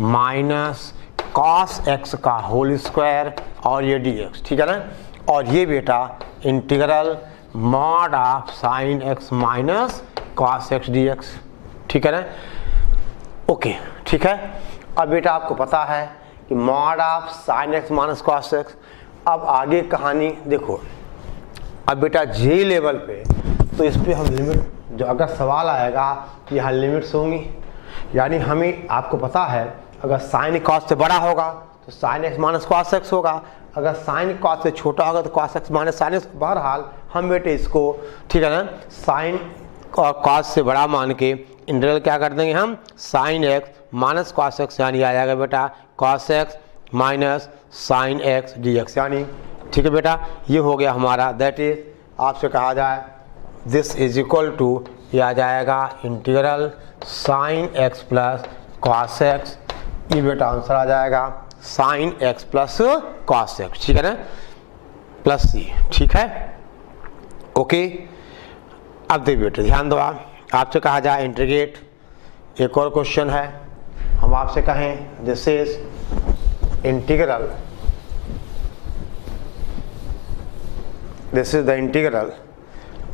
minus cos x का होल स्क्वायर और ये डी एक्स, ठीक है ना। और ये बेटा integral mod of sine x minus cos x D x, ठीक है ना। ओके, ठीक है। अब बेटा आपको पता है कि mod of sine x minus cos x. अब आगे कहानी देखो, अब बेटा जे लेवल पे तो इस पर हम लिमिट, जो अगर सवाल आएगा कि यहाँ लिमिट्स होंगी, यानी हमें आपको पता है अगर साइन कॉस से बड़ा होगा तो sign x minus cos x होगा, अगर साइन कॉस से छोटा होगा तो cos x minus sine x. बहरहाल हम बेटे इसको, ठीक है ना, साइन और कॉस से बड़ा मान के इंटीग्रल क्या कर देंगे हम, sign x minus cos x, यानी आ जाएगा बेटा cos x minus sine x D x, यानी ठीक है बेटा। ये हो गया हमारा, दैट इज आपसे कहा जाए दिस इज इक्वल टू, ये आ जाएगा integral sine x plus cos x. ये बेटा आंसर आ जाएगा sine x plus cos x, ठीक है ना, प्लस सी, ठीक है। ओके, अब देखिए बेटे ध्यान दो, आपसे कहा जाए इंटीग्रेट। एक और क्वेश्चन है, हम आपसे कहें this is integral, this is the integral.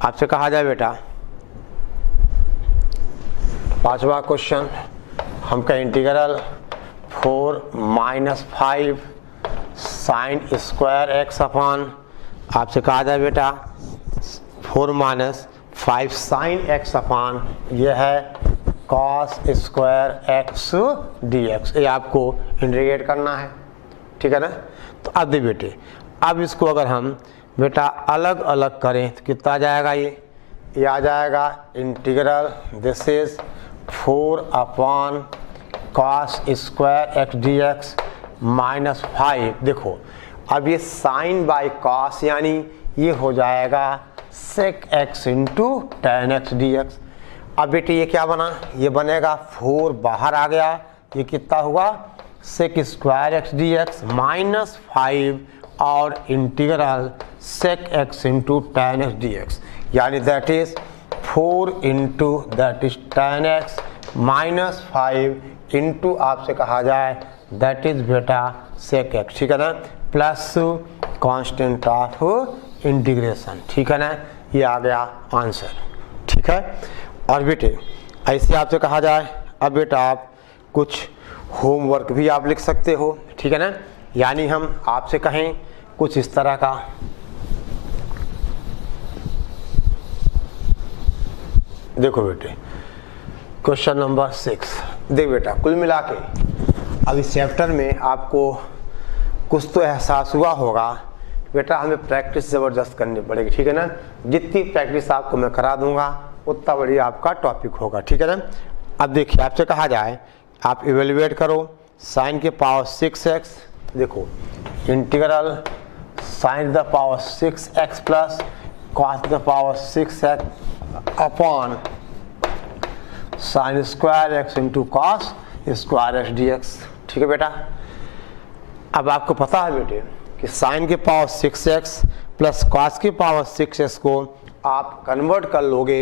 आपसे कहा जाए बेटा पांचवा क्वेश्चन, हम कहें integral 4 minus 5 sign square x upon, आपसे कहा जाए बेटा 4 माइनस 5 साइन एक्स अपॉन यह है cos square x D x. ये आपको इंटीग्रेट करना है, ठीक है ना। तो अब दे बेटे, अब इसको अगर हम बेटा अलग अलग करें तो कितना आ जाएगा, ये आ जाएगा integral this is 4 upon cos square x D x minus 5। देखो अब ये साइन बाई कॉस, यानी ये हो जाएगा sec x into tan x D x. अब बेटे ये क्या बना, ये बनेगा 4 बाहर आ गया, ये कितना हुआ sec square x D x minus 5 और integral sec x into tan x D x, यानी that is 4 into that is tan x minus 5 into आपसे कहा जाए दैट इज बेटा सेक एक्स, ठीक है ना, प्लस कांस्टेंट ऑफ इंटीग्रेशन, ठीक है ना। ये आ गया आंसर, ठीक है। और बेटे ऐसे आपसे कहा जाए, अब बेटा आप कुछ होमवर्क भी आप लिख सकते हो, ठीक है ना। यानी हम आपसे कहें कुछ इस तरह का, देखो बेटे क्वेश्चन नंबर 6। देख बेटा कुल मिला के अब इस चैप्टर में आपको कुछ तो एहसास हुआ होगा बेटा, हमें प्रैक्टिस ज़बरदस्त करनी पड़ेगी, ठीक है ना। जितनी प्रैक्टिस आपको मैं करा दूंगा उतना बढ़िया आपका टॉपिक होगा, ठीक है ना। अब देखिए आपसे कहा जाए आप इवेल्युएट करो साइन के पावर 6x, देखो integral sine the power 6x plus cos the power 6x upon sine square x into cos square x D x, ठीक है बेटा। अब आपको पता है बेटे कि साइन के पावर 6x प्लस कॉस के पावर 6x को आप कन्वर्ट कर लोगे,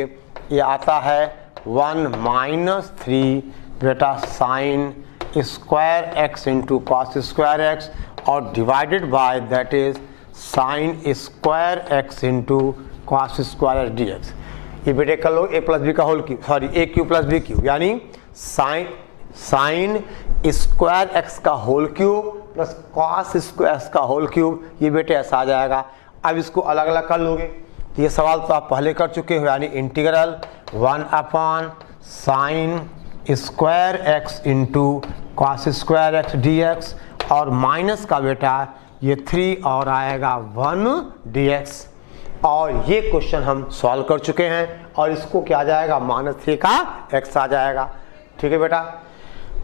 ये आता है 1 माइनस 3 बेटा sine square x into cos square x और divided by that is sine square x into cos square x D x. ये बेटे कर लो ए प्लस बी का whole cube, sorry a cube plus b cube, यानी sine square x का whole cube plus cos square x का whole cube, ये बेटे ऐसा आ जाएगा। अब इसको अलग अलग कर लोगे, ये सवाल तो आप पहले कर चुके हो, यानी integral 1 upon sine square x into cos square x D x और माइनस का बेटा ये 3 और आएगा 1 डी एक्स। और ये क्वेश्चन हम सॉल्व कर चुके हैं और इसको क्या आ जाएगा -3 का x आ जाएगा, ठीक है बेटा,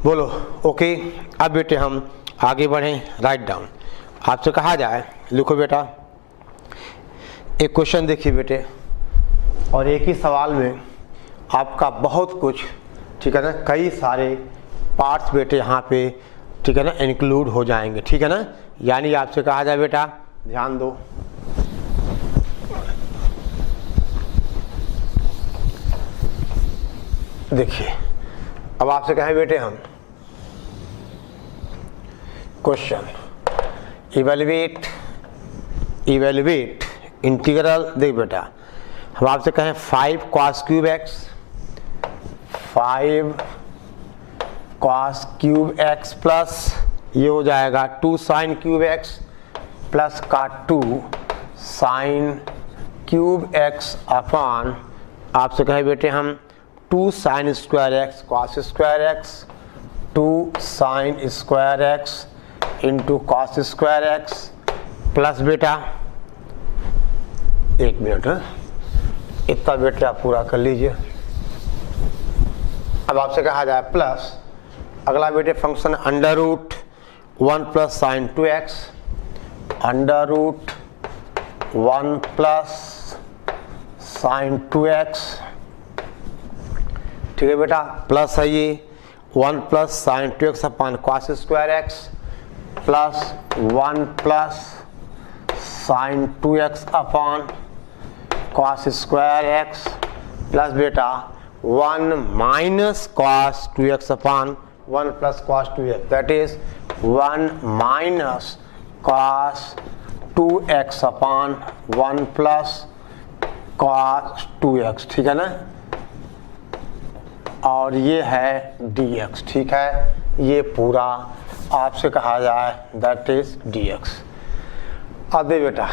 बोलो ओके। अब बेटे हम आगे बढ़ें, राइट डाउन। आपसे कहा जाए लिखो बेटा, एक क्वेश्चन देखिए बेटे, और एक ही सवाल में आपका बहुत कुछ, ठीक है ना, कई सारे पार्ट्स बेटे यहाँ पे ठीक है ना, इंक्लूड हो जाएंगे, ठीक है ना। यानी आपसे कहा जाए बेटा, ध्यान दो, देखिए अब आपसे कहें बेटे हम क्वेश्चन इवेल्युएट इंटीग्रल, देख बेटा हम आपसे कहें 5 cos cube x, 5 cos cube x plus ये हो जाएगा 2 sin क्यूब x प्लस का 2 sin क्यूब x अपॉन आपसे कहें बेटे हम 2 sin square x cos square x, 2 sin square x into cos square x plus बेटा, एक मिनट है, इतना बेटे आप पूरा कर लीजिए। अब आपसे कहा जाए प्लस अगला बेटे function under root 1 plus sine 2x, under root 1 plus sine 2x, ठीक है बेटा, प्लस है ये 1 plus sine 2x upon cos square x plus 1 plus sine 2x upon cos square x plus बेटा 1 minus cos 2x upon 1 plus cos 2x, that is 1 minus cos 2x upon 1 plus cos 2x, ठीक है ना, और ये है dx, ठीक है, ये पूरा आपसे कहा जाए दैट इज dx। अब दे बेटा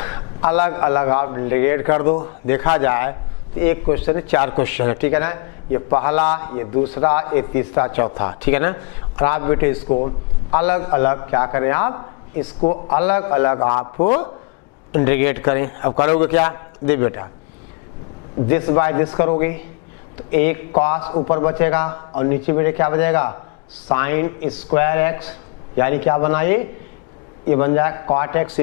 अलग अलग आप इंटीग्रेट कर दो, देखा जाए तो एक क्वेश्चन है, 4 क्वेश्चन है, ठीक है ना, ये पहला, ये दूसरा, ये तीसरा, चौथा, ठीक है ना, और आप बेटे इसको अलग अलग क्या करें, आप इसको अलग अलग आप इंटीग्रेट करें। अब करोगे क्या, दे बेटा दिस बाय दिस करोगे तो एक कॉस ऊपर बचेगा और नीचे बेटे क्या बचेगा, साइन स्क्वायर एक्स, यानी क्या बना ये बन जाए cot x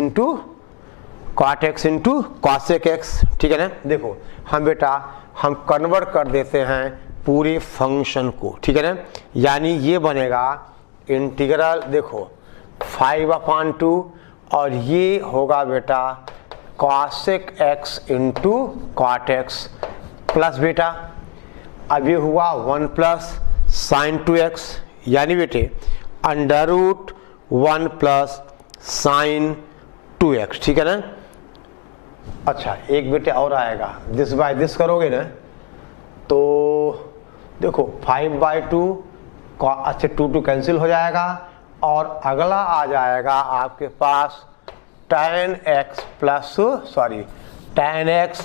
into cosec x, ठीक है ना। देखो हम बेटा हम कन्वर्ट कर देते हैं पूरे फंक्शन को, ठीक है ना, यानी ये बनेगा इंटीग्रल, देखो 5/2 और ये होगा बेटा cosec x into cot x plus बेटा अब ये हुआ 1 प्लस साइन 2x, यानी बेटे under root 1 plus sine 2x, ठीक है ना। अच्छा एक बेटे और आएगा, दिस बाय दिस करोगे ना तो देखो 5/2, अच्छा 2 कैंसिल हो जाएगा और अगला आ जाएगा आपके पास tan x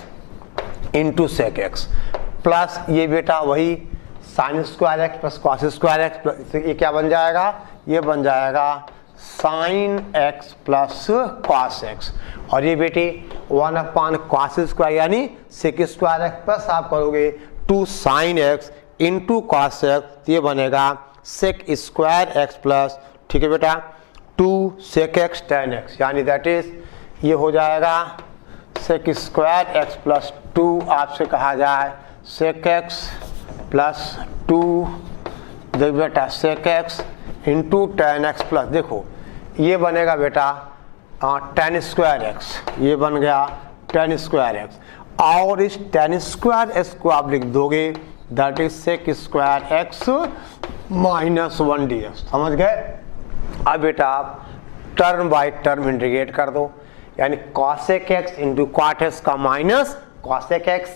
into sec x plus ये बेटा वही sine square x plus cos square x plus ये क्या बन जाएगा, ये बन जाएगा sine x plus cos x, और ये बेटे 1 अपॉन कॉस स्क्वायर यानी सेक स्क्वायर एक्स प्लस आप करोगे 2 sine x into cos x, ये बनेगा सेक स्क्वायर एक्स प्लस, ठीक है बेटा 2 सेक एक्स टेन एक्स, यानी दैट इज ये हो जाएगा सेक स्क्वायर एक्स प्लस 2 आपसे कहा जाए सेक एक्स प्लस 2, देख बेटा sec x into tan x plus, देखो ये बनेगा बेटा टेन स्क्वायर एक्स, ये बन गया टेन स्क्वायर एक्स, और इस टेन स्क्वायर एक्स को आप लिख दोगे that is sec square x minus 1 dx, समझ गए। अब बेटा आप टर्म बाय टर्म इंटीग्रेट कर दो, यानी cosec x into cot x का minus cosec x,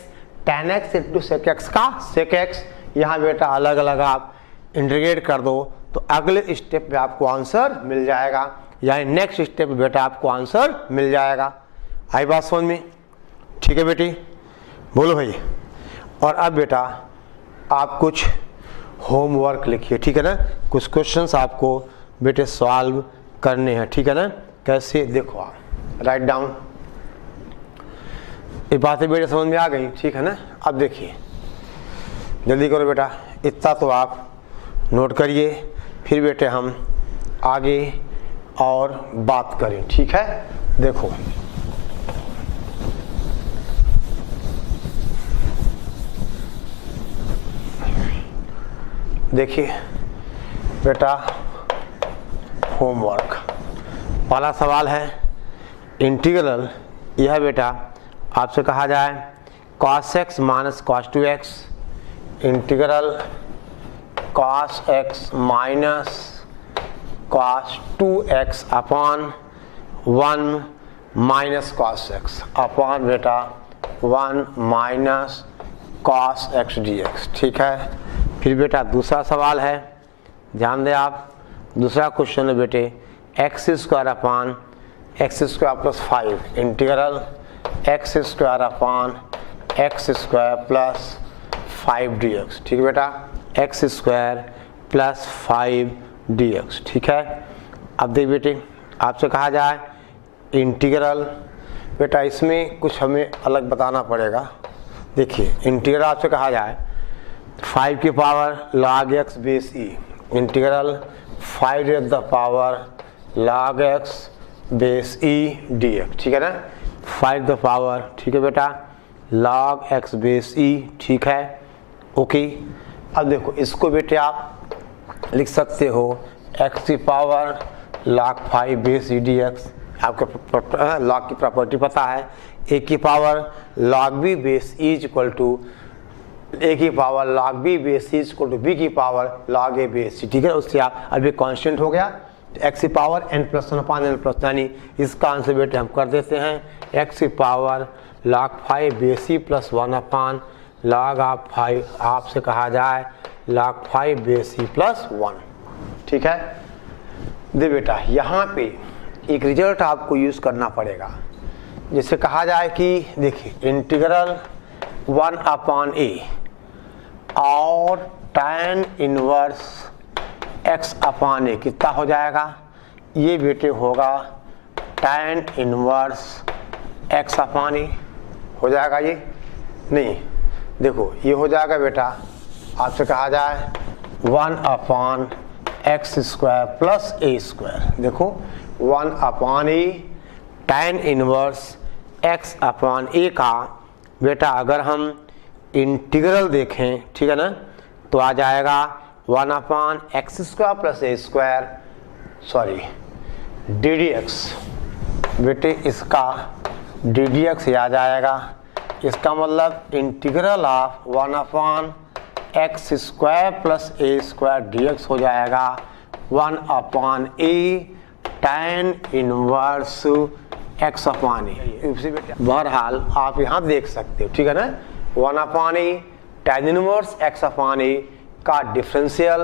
tan x into sec x का सेक एक्स, यहाँ बेटा अलग अलग आप इंटीग्रेट कर दो तो अगले स्टेप पे आपको आंसर मिल जाएगा, यानी नेक्स्ट स्टेप पे बेटा आपको आंसर मिल जाएगा। आई बात समझ में, ठीक है बेटी, बोलो भाई। और अब बेटा आप कुछ होमवर्क लिखिए, ठीक है ना, कुछ क्वेश्चंस आपको बेटे सॉल्व करने हैं, ठीक है ना, कैसे देखो आप राइट डाउन, ये बातें बेटे समझ में आ गई, ठीक है ना। अब देखिए जल्दी करो बेटा, इतना तो आप नोट करिए, फिर बेटे हम आगे और बात करें, ठीक है। देखो देखिए बेटा होमवर्क। पहला सवाल है इंटीग्रल, यह बेटा आपसे कहा जाए cos x minus cos 2x, integral cos x minus cos 2x upon 1 minus cos x upon बेटा 1 माइनस cos x dx। ठीक है। फिर बेटा दूसरा सवाल है, ध्यान दें आप, दूसरा क्वेश्चन है बेटे x square upon x square plus 5, integral x square upon x square plus 5 dx। ठीक है बेटा, एक्स स्क्वायर प्लस 5 dx। ठीक है। अब देख बेटे आपसे कहा जाए इंटीग्रल, बेटा इसमें कुछ हमें अलग बताना पड़ेगा। देखिए इंटीग्रल आपसे कहा जाए 5 की power log x base e, integral 5 raised the power log x base e dx। ठीक है ना, 5 द पावर, ठीक है बेटा, log x बेस e। ठीक है, ओके। अब देखो इसको बेटे आप लिख सकते हो x की power log 5 base e dx। आपके log की प्रॉपर्टी पता है, a की power log b base e equal to a की power log b base c equal to b की power log a base c। ठीक है, उससे आप अभी कांस्टेंट हो गया x की power n plus 1 upon n plus, यानी इसका आंसर बेटे हम कर देते हैं x की power log 5 base c plus 1 upon log of 5, आपसे कहा जाए log 5 बेस c प्लस 1। ठीक है। दे बेटा यहाँ पे एक रिजल्ट आपको यूज करना पड़ेगा, जिसे कहा जाए कि देखिए इंटीग्रल 1 अपॉन a और tan inverse x upon a कितना हो जाएगा, ये बेटे होगा tan inverse x upon a हो जाएगा। ये नहीं, देखो ये हो जाएगा बेटा, आपसे कहा जाए 1 upon x square plus a square. देखो 1 upon a tan inverse x upon a का बेटा अगर हम इंटीग्रल देखें, ठीक है ना, तो आ जाएगा 1 upon x square plus a square, sorry ddx। बेटे इसका ddx आ जाएगा, इसका मतलब integral of 1 upon x square plus a square dx हो जाएगा 1 upon a tan inverse x upon a। बहरहाल आप यहाँ देख सकते हो, ठीक है ना, 1 upon a tan inverse x upon a का differential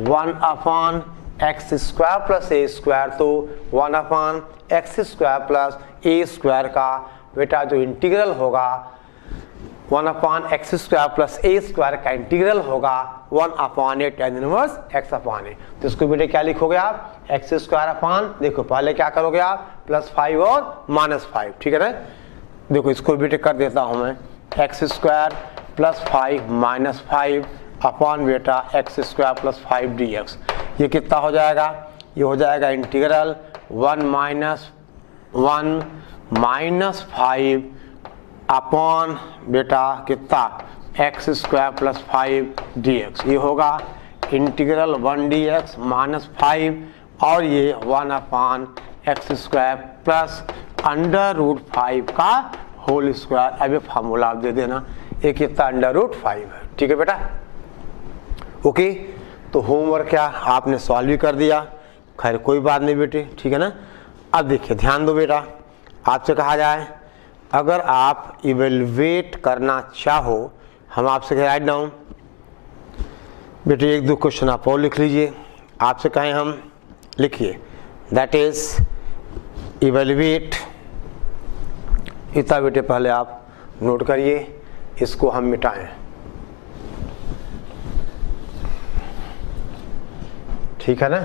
1 upon x square plus a square, तो 1 upon x square plus a square का बेटा जो इंटीग्रल होगा 1 upon x square plus a square का इंटीग्रल होगा 1 upon a tan inverse x upon a। तो इसको बेटे क्या लिखोगे आप, एक्स स्क्वायर अपॉन, देखो पहले क्या करोगे आप, प्लस 5 और माइनस 5। ठीक है ना, देखो इसको बेटे कर देता हूं मैं, x square plus 5 minus 5 upon बेटा एक्स स्क्वायर प्लस 5 dx। ये कितना हो जाएगा, ये हो जाएगा इंटीग्रल 1 माइनस 5 अपॉन बेटा कितना एक्स स्क्वायर प्लस 5 dx। ये होगा इंटीग्रल 1 dx माइनस 5 और ये 1 upon x square plus under root 5 का होल स्क्वायर। अब ये फार्मूला आप दे देना, एक कितना अंडर रूट 5 है। ठीक है बेटा, ओके। तो होमवर्क क्या आपने सॉल्व भी कर दिया, खैर कोई बात नहीं बेटे, ठीक है ना। अब देखिए ध्यान दो बेटा, आपसे कहा जाए अगर आप इवेलुएट करना चाहो, हम आपसे राइट डाउन बेटे 1-2 क्वेश्चन आप और लिख लीजिए। आपसे कहें हम लिखिए, दैट इज इवेलुएट, इतना बेटे पहले आप नोट करिए, इसको हम मिटाएं। ठीक है ना,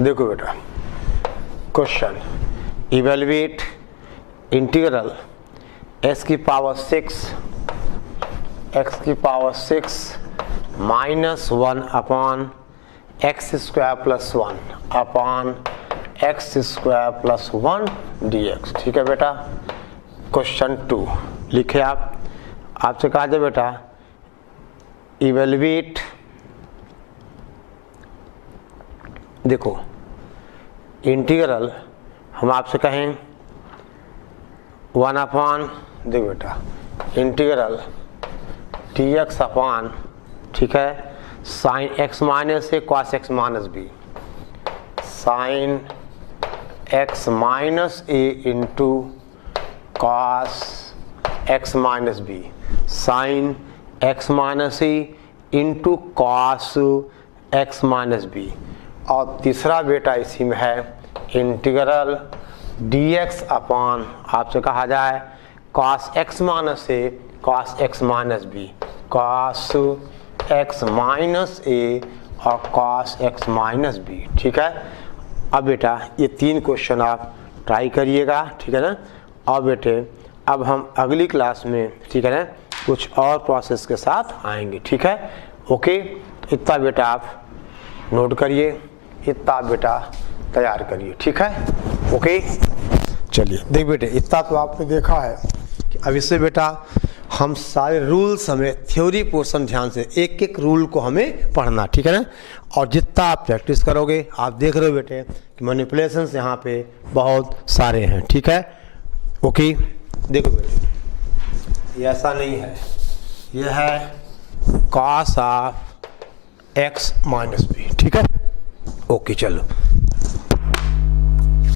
देखो बेटा क्वेश्चन, इवेलुएट इंटीग्रल x की पावर 6 x की power 6 -1 upon x square plus 1 upon x square plus 1 dx। ठीक है बेटा। क्वेश्चन 2 लिखे आप। आपसे कहा जाए बेटा इवेलुएट, देखो इंटीग्रल हम आपसे कहें 1 अपॉन, देखो बेटा इंटीग्रल dx अपॉन, ठीक है, sine x minus a cos x minus b, sine x minus a into cos x minus b, sine x minus a into cos x minus b. और तीसरा बेटा इसी में है इंटीग्रल dx अपॉन, आपसे कहा जाए cos x minus a cos x minus b, cos x minus a और कॉस x माइनस बी। ठीक है। अब बेटा ये 3 क्वेश्चन आप ट्राई करिएगा, ठीक है ना। और बेटे अब हम अगली क्लास में, ठीक है ना, कुछ और प्रोसेस के साथ आएंगे। ठीक है। ओके, इतना बेटा आप नोट करिए, इतना बेटा तैयार करिए। ठीक है। ओके, चलिए देख बेटे इतना तो आपने देखा है कि अब इससे बेटा हम सारे रूल्स, हमें थ्योरी पोर्शन ध्यान से एक एक रूल को हमें पढ़ना, ठीक है ना। और जितना आप प्रैक्टिस करोगे, आप देख रहे हो बेटे कि मैनिपुलेशंस यहाँ पे बहुत सारे हैं। ठीक है। ओके, देखो बेटे ये ऐसा नहीं है, ये है cos of x minus b. ठीक है। ओके चलो।